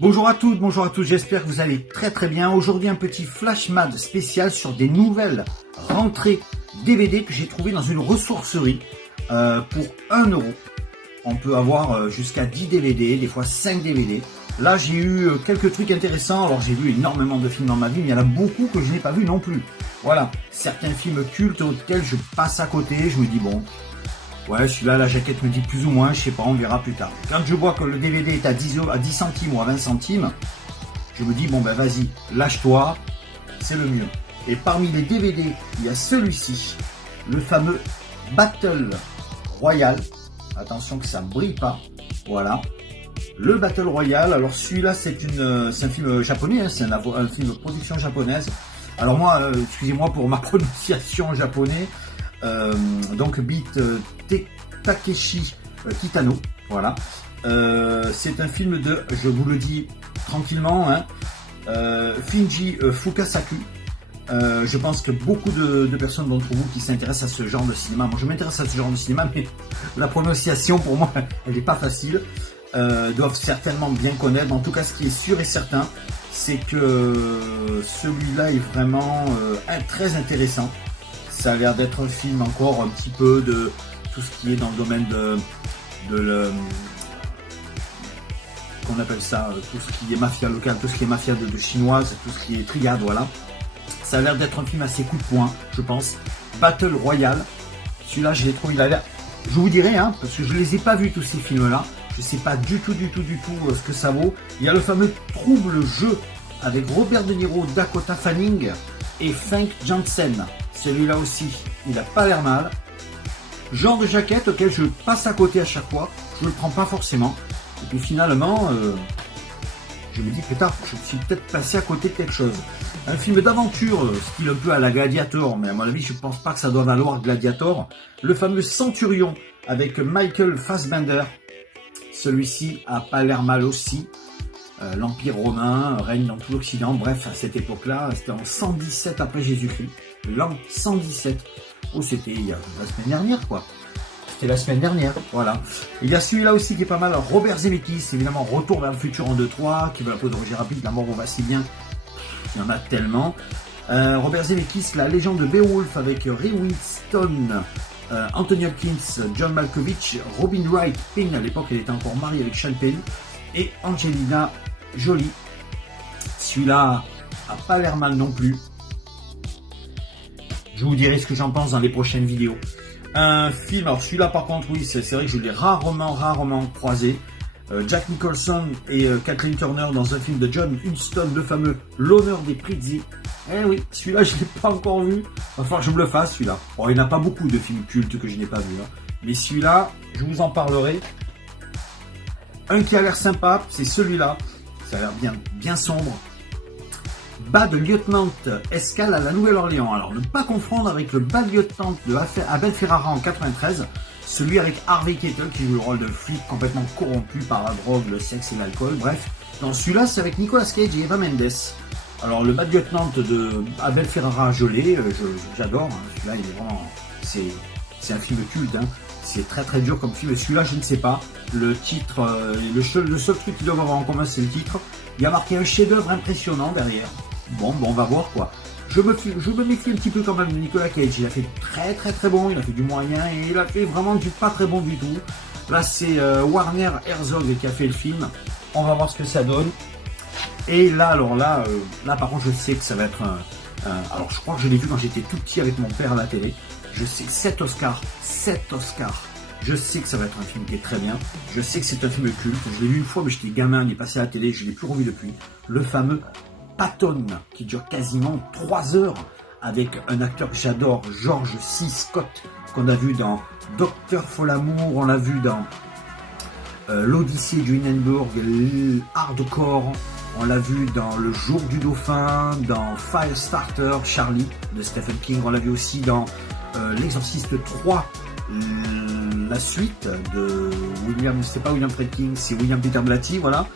Bonjour à toutes, j'espère que vous allez très bien. Aujourd'hui un petit flash mad spécial sur des nouvelles rentrées DVD que j'ai trouvées dans une ressourcerie pour 1 euro. On peut avoir jusqu'à 10 DVD, des fois 5 DVD. Là j'ai eu quelques trucs intéressants, alors j'ai vu énormément de films dans ma vie, mais il y en a beaucoup que je n'ai pas vu non plus. Voilà, certains films cultes auxquels je passe à côté, je me dis bon... Ouais, celui-là, la jaquette me dit plus ou moins, je sais pas, on verra plus tard. Quand je vois que le DVD est à 10 centimes ou à 20 centimes, je me dis, bon ben vas-y, lâche-toi, c'est le mieux. Et parmi les DVD, il y a celui-ci, le fameux Battle Royale. Attention que ça ne brille pas, voilà. Le Battle Royale, alors celui-là, c'est un film japonais, hein, c'est un film de production japonaise. Alors moi, excusez-moi pour ma prononciation japonais, donc Beat Takeshi Kitano, voilà. C'est un film de, je vous le dis tranquillement, hein, Finji Fukasaku. Je pense que beaucoup de personnes d'entre vous qui s'intéressent à ce genre de cinéma, moi je m'intéresse à ce genre de cinéma, mais la prononciation pour moi elle n'est pas facile, doivent certainement bien connaître. En tout cas, ce qui est sûr et certain, c'est que celui-là est vraiment très intéressant. Ça a l'air d'être un film encore un petit peu de tout ce qui est dans le domaine qu'on appelle ça, tout ce qui est mafia locale, tout ce qui est mafia de chinoise, tout ce qui est triade, voilà. Ça a l'air d'être un film assez coup de poing, je pense. Battle Royale, celui-là je l'ai trouvé, il a l'air, je vous dirai, hein, parce que je les ai pas vus tous ces films-là, je sais pas du tout ce que ça vaut. Il y a le fameux Trouble Jeu avec Robert De Niro, Dakota Fanning et Frank Janssen. Celui-là aussi, il a pas l'air mal. Genre de jaquette auquel je passe à côté à chaque fois, je ne le prends pas forcément. Et puis finalement, je me dis que tard, je suis peut-être passé à côté de quelque chose. Un film d'aventure, style un peu à la Gladiator, mais à mon avis, je pense pas que ça doit valoir Gladiator. Le fameux Centurion avec Michael Fassbender. Celui-ci a pas l'air mal aussi. L'Empire romain règne dans tout l'Occident. Bref, à cette époque-là, c'était en 117 après Jésus-Christ. L'an 117. Oh, c'était il y a la semaine dernière, quoi. C'était la semaine dernière, voilà. Il y a celui-là aussi qui est pas mal, Robert Zemeckis, évidemment, Retour vers le futur en 2-3, qui va la posologie rapide, La mort au Bastien. Il y en a tellement. Robert Zemeckis, La légende de Beowulf avec Ray Winstone, Anthony Hopkins, John Malkovich, Robin Wright, Penn, à l'époque elle était encore mariée avec Sean Penn, et Angelina Jolie. Celui-là a pas l'air mal non plus. Je vous dirai ce que j'en pense dans les prochaines vidéos. Un film, alors celui-là par contre, oui, c'est vrai que je l'ai rarement croisé. Jack Nicholson et Kathleen Turner dans un film de John Huston, le fameux L'honneur des Prizzi. Eh oui, celui-là je ne l'ai pas encore vu. Va falloir que je me le fasse celui-là. Bon, il n'y en a pas beaucoup de films cultes que je n'ai pas vu, hein. Mais celui-là, je vous en parlerai. Un qui a l'air sympa, c'est celui-là. Ça a l'air bien sombre. Bad Lieutenant Escale à la Nouvelle-Orléans. Alors ne pas confondre avec le Bad Lieutenant de Abel Ferrara en 93, celui avec Harvey Keitel qui joue le rôle de flic complètement corrompu par la drogue, le sexe et l'alcool. Bref, dans celui-là c'est avec Nicolas Cage et Eva Mendes. Alors le Bad Lieutenant de Abel Ferrara, j'adore. Hein. Celui-là il est vraiment, c'est un film culte. Hein. C'est très dur comme film. Celui-là je ne sais pas. Le titre, le seul truc qu'ils doivent avoir en commun c'est le titre. Il y a marqué un chef-d'œuvre impressionnant derrière. Bon, on va voir quoi. Je me méfie un petit peu quand même de Nicolas Cage. Il a fait très bon, il a fait du moyen et il a fait vraiment du pas très bon du tout. Là, c'est Warner Herzog qui a fait le film. On va voir ce que ça donne. Et là, alors là par contre, je sais que ça va être alors, je crois que je l'ai vu quand j'étais tout petit avec mon père à la télé. Je sais, 7 Oscars. Je sais que ça va être un film qui est très bien. Je sais que c'est un film culte. Je l'ai vu une fois, mais j'étais gamin, il est passé à la télé. Je ne l'ai plus revu depuis. Le fameux Patton, qui dure quasiment 3 heures, avec un acteur que j'adore, George C. Scott, qu'on a vu dans Docteur Folamour, on l'a vu dans l'Odyssée du Hindenburg, Hardcore, on l'a vu dans Le Jour du Dauphin, dans Firestarter, Charlie, de Stephen King, on l'a vu aussi dans L'Exorciste 3, la suite de William, c'est pas William Friedkin, c'est William Peter Blatty, voilà.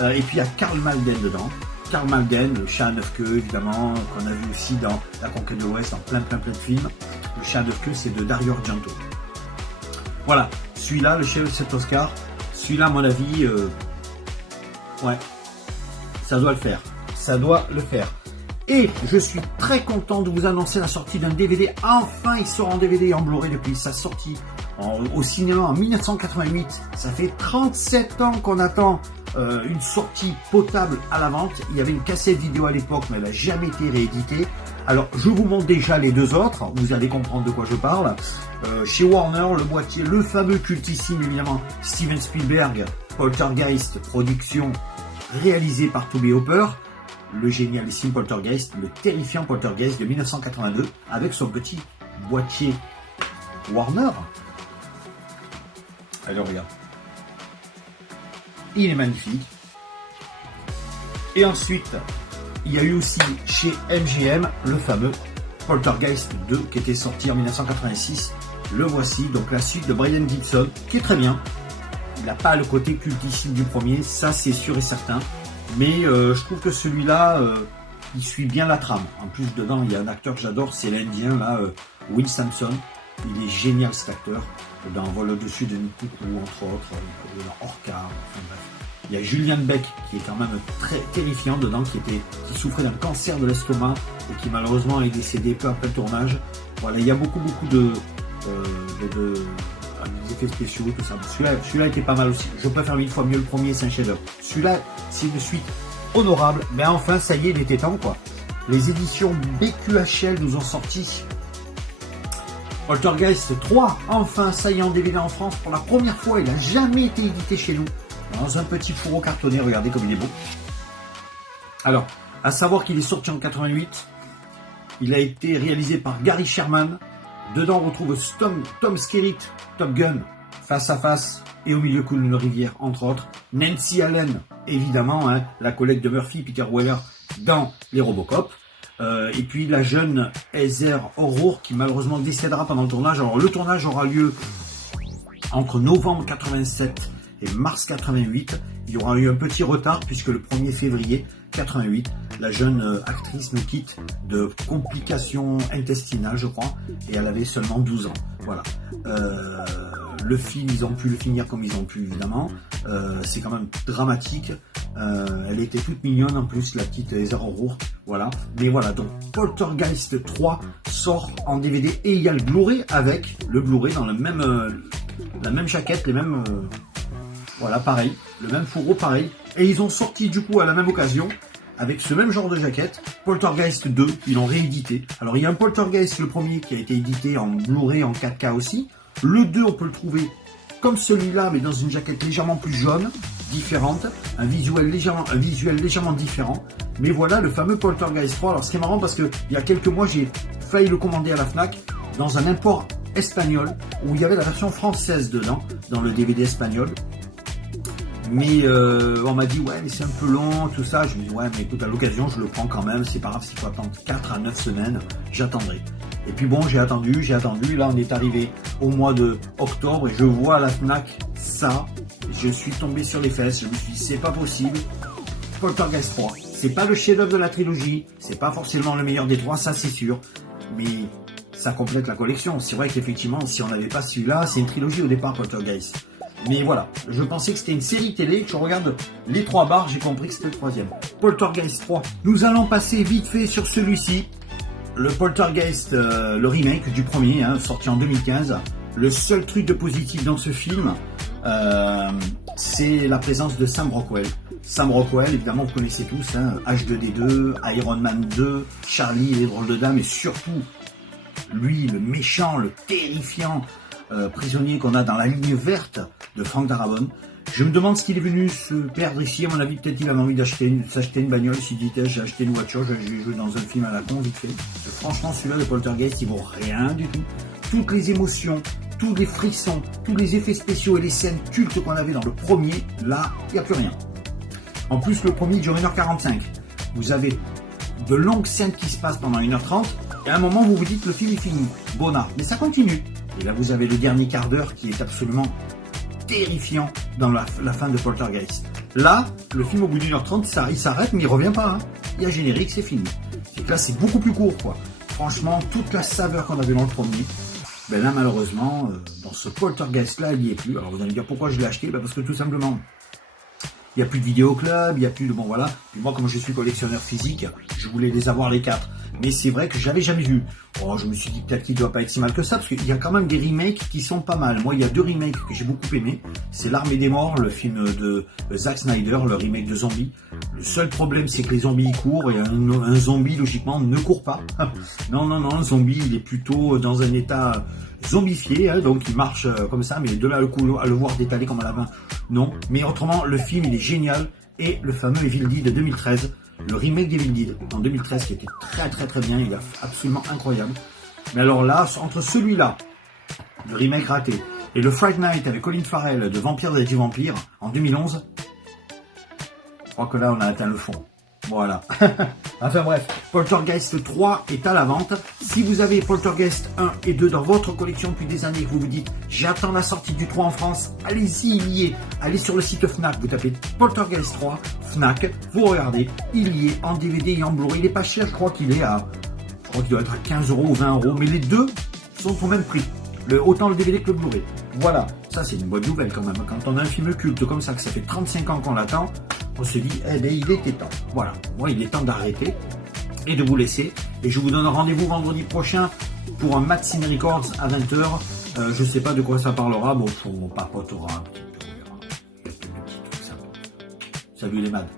Et puis il y a Karl Malden dedans. Karl Malden, le chat à 9 queues évidemment, qu'on a vu aussi dans La Conquête de l'Ouest, dans plein de films. Le chat à 9 queues, c'est de Dario Argento. Voilà, celui-là, le chef de cet Oscar, celui-là à mon avis, ouais, Ça doit le faire. Ça doit le faire. Et je suis très content de vous annoncer la sortie d'un DVD. Enfin, il sort en DVD et en Blu-ray depuis sa sortie au cinéma en 1988. Ça fait 37 ans qu'on attend une sortie potable à la vente. Il y avait une cassette vidéo à l'époque, mais elle n'a jamais été rééditée. Alors, je vous montre déjà les deux autres. Vous allez comprendre de quoi je parle. Chez Warner, le boîtier, le fameux cultissime, évidemment, Steven Spielberg, Poltergeist, production réalisée par Tobe Hooper. Le génialissime Poltergeist, le terrifiant Poltergeist de 1982, avec son petit boîtier Warner. Alors regarde, il est magnifique. Et ensuite, il y a eu aussi chez MGM le fameux Poltergeist 2 qui était sorti en 1986. Le voici, donc la suite de Brian Gibson, qui est très bien. Il n'a pas le côté cultissime du premier, ça c'est sûr et certain. Mais je trouve que celui-là, il suit bien la trame. En plus, dedans, il y a un acteur que j'adore, c'est l'Indien, là, Will Sampson. Il est génial, cet acteur. Dans Vol au-dessus de Nipuku, entre autres, dans Orca, enfin bref. Il y a Julian Beck, qui est quand même très terrifiant dedans, qui souffrait d'un cancer de l'estomac et qui malheureusement est décédé peu après le tournage. Voilà, il y a beaucoup de des effets spéciaux, tout ça. Celui-là était pas mal aussi. Je préfère 1000 fois mieux le premier, c'est un chef-d'œuvre. Celui-là, c'est une suite honorable. Mais enfin, ça y est, il était temps, quoi. Les éditions BQHL nous ont sorti Poltergeist 3. Enfin, ça y est, en DVD en France pour la première fois. Il n'a jamais été édité chez nous. Dans un petit fourreau cartonné, regardez comme il est beau. Alors, à savoir qu'il est sorti en 88. Il a été réalisé par Gary Sherman. Dedans, on retrouve Tom Skerritt, Top Gun, Face à Face et Au milieu coule une rivière, entre autres. Nancy Allen, évidemment, hein, la collègue de Murphy, Peter Weller, dans les Robocop. Et puis la jeune Heather O'Rourke, qui malheureusement décédera pendant le tournage. Alors, le tournage aura lieu entre novembre 87 et mars 88. Il y aura eu un petit retard, puisque le 1er février 88, la jeune actrice nous quitte de complications intestinales, je crois, et elle avait seulement 12 ans. Voilà. Le film, ils ont pu le finir comme ils ont pu, évidemment. C'est quand même dramatique. Elle était toute mignonne en plus, la petite Heather O'Rourke. Voilà. Mais voilà, donc Poltergeist 3 sort en DVD et il y a le Blu-ray avec le Blu-ray dans la même jaquette, les mêmes. Voilà, pareil, le même fourreau, pareil. Et ils ont sorti du coup à la même occasion, avec ce même genre de jaquette, Poltergeist 2, ils l'ont réédité. Alors il y a un Poltergeist, le premier, qui a été édité en Blu-ray en 4K aussi. Le 2, on peut le trouver comme celui-là, mais dans une jaquette légèrement plus jaune, différente, un visuel légèrement différent. Mais voilà le fameux Poltergeist 3. Alors ce qui est marrant, parce que il y a quelques mois, j'ai failli le commander à la Fnac dans un import espagnol, où il y avait la version française dedans, dans le DVD espagnol. Mais on m'a dit, ouais, mais c'est un peu long, tout ça. Je me dis, ouais, mais écoute, à l'occasion, je le prends quand même. C'est pas grave s'il faut attendre 4 à 9 semaines, j'attendrai. Et puis bon, j'ai attendu. Là, on est arrivé au mois de octobre et je vois à la Fnac ça. Je suis tombé sur les fesses. Je me suis dit, c'est pas possible. Poltergeist 3. C'est pas le chef-d'œuvre de la trilogie. C'est pas forcément le meilleur des trois, ça c'est sûr. Mais ça complète la collection. C'est vrai qu'effectivement, si on n'avait pas celui-là, c'est une trilogie au départ, Poltergeist. Mais voilà, je pensais que c'était une série télé. Je regarde les 3 barres, j'ai compris que c'était le 3e. Poltergeist 3. Nous allons passer vite fait sur celui-ci. Le Poltergeist, le remake du premier, hein, sorti en 2015. Le seul truc de positif dans ce film, c'est la présence de Sam Rockwell. Sam Rockwell, évidemment, vous connaissez tous, hein, H2D2, Iron Man 2, Charlie et les drôles de dames, et surtout, lui, le méchant, le terrifiant prisonnier qu'on a dans la ligne verte de Frank Darabont. Je me demande ce qu'il est venu se perdre ici. À mon avis, peut-être il avait envie s'acheter une bagnole. Il s'est dit, j'ai acheté une voiture, je vais jouer dans un film à la con, vite fait. Franchement, celui-là, le Poltergeist, il vaut rien du tout. Toutes les émotions, tous les frissons, tous les effets spéciaux et les scènes cultes qu'on avait dans le premier, là, il n'y a plus rien. En plus, le premier dure 1h45. Vous avez de longues scènes qui se passent pendant 1h30, et à un moment, vous vous dites, le film est fini. Bonnard. Mais ça continue. Et là, vous avez le dernier quart d'heure qui est absolument terrifiant dans la fin de Poltergeist. Là, le film au bout d'1h30, il s'arrête, mais il revient pas. Hein. Il y a générique, c'est fini. C'est que là, c'est beaucoup plus court, quoi. Franchement, toute la saveur qu'on avait dans le premier, ben là, malheureusement, dans ce Poltergeist-là, il n'y est plus. Alors, vous allez me dire pourquoi je l'ai acheté, ben parce que tout simplement, Il n'y a plus de vidéoclub, il n'y a plus de... Bon voilà. Puis moi, comme je suis collectionneur physique, je voulais les avoir les 4. Mais c'est vrai que j'avais jamais vu. Oh, je me suis dit peut-être qu'il doit pas être si mal que ça, parce qu'il y a quand même des remakes qui sont pas mal. Moi, il y a 2 remakes que j'ai beaucoup aimés. C'est L'Armée des Morts, le film de Zack Snyder, le remake de Zombie. Le seul problème, c'est que les zombies ils courent, et un zombie, logiquement, ne court pas. Non, un zombie, il est plutôt dans un état zombifié, hein, donc il marche comme ça, mais de là à le voir détalé comme à la main, non. Mais autrement, le film, il est génial, et le fameux Evil Dead de 2013, le remake d'Evil Dead en 2013 qui était très bien, il est absolument incroyable. Mais alors là, entre celui-là, le remake raté, et le Fright Night avec Colin Farrell de Vampire the Vampire en 2011, je crois que là on a atteint le fond. Voilà. Enfin bref, Poltergeist 3 est à la vente. Si vous avez Poltergeist 1 et 2 dans votre collection depuis des années, que vous vous dites j'attends la sortie du 3 en France, allez-y, il y est. Allez sur le site Fnac, vous tapez Poltergeist 3, Fnac, vous regardez, il y est en DVD et en Blu-ray. Il est pas cher, je crois qu'il doit être à 15 € ou 20 €, mais les deux sont au même prix. Autant le DVD que le Blu-ray. Voilà, ça c'est une bonne nouvelle quand même. Quand on a un film culte comme ça, que ça fait 35 ans qu'on l'attend, on se dit, eh bien il était temps. Voilà, moi il est temps d'arrêter et de vous laisser. Et je vous donne rendez-vous vendredi prochain pour un Mad Cine Records à 20h. Je sais pas de quoi ça parlera, bon, on papotera un petit peu, on verra. Peut-être un petit truc ça. Salut les Mads.